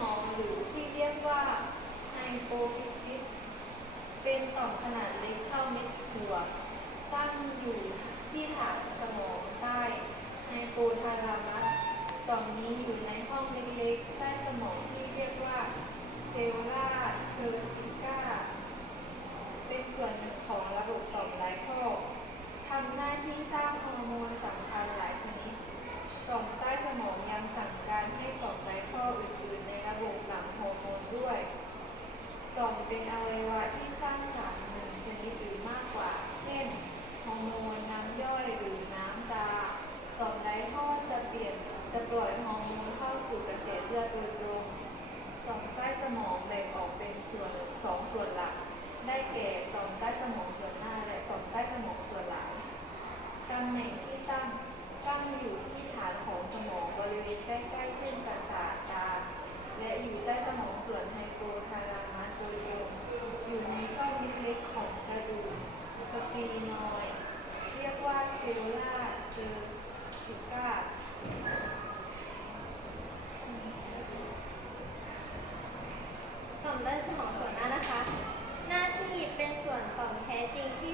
มองอยู่ที่เรียกว่าไฮโปฟิซิสเป็นต่อมขนาดเล็กเท่าเม็ดถั่วตั้งอยู่ที่ฐานสมองใต้ไฮโปทารามัสต่อมนี้อยู่ในห้องเล็กๆใต้สมองที่เรียกว่าเซลล่าเพอร์ซิก้า ต่อซิก้ต่อมด้านสมองส่วนหน้านะคะ หน้าที่เป็นส่วนต่อมแท้จริงที่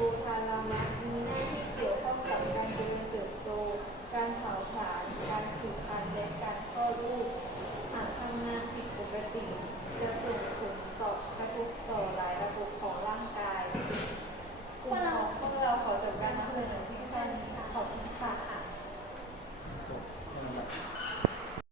Oh.